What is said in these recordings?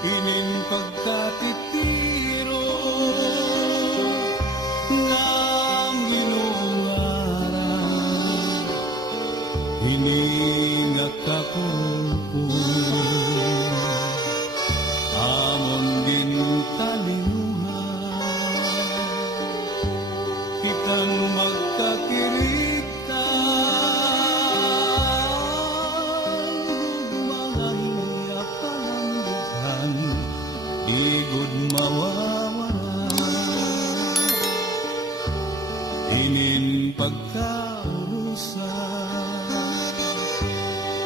Inin pagkatitiro ng ginungaran, inin nakakumpul, amon din talinuhan, kitang magkakirita, igod mawawala, inin pagkaurusan,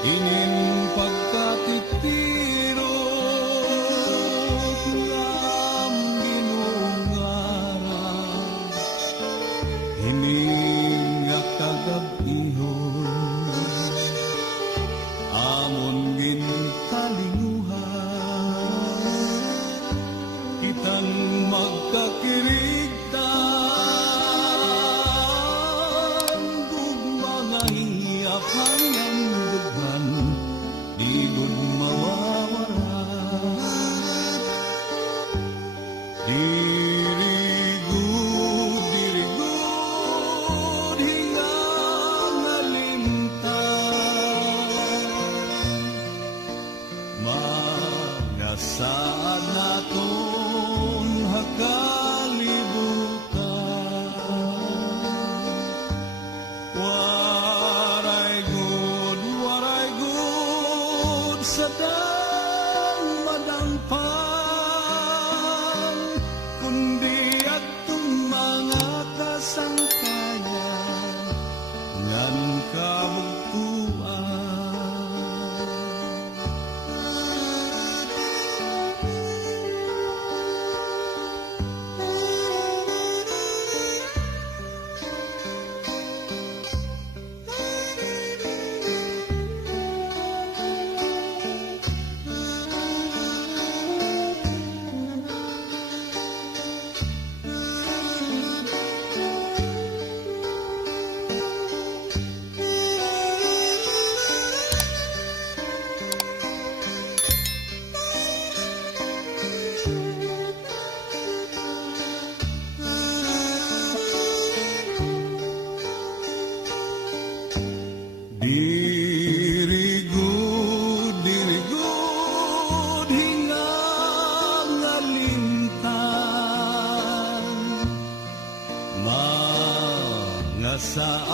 inin pagkatitiro ng ginungaran, inin nga kagabihon, amon gintalinguhan, kitang magkakirigtan, gugma nga hiyapan ang dughan, di gud mawawala. Dirigud, hingang alintang, mangasad naton hakalibutan. Waray good sa dang madangpan, kundi atong mga kasangkayan ngan kabugtuan. Dirigud, hingang alintang, mga sa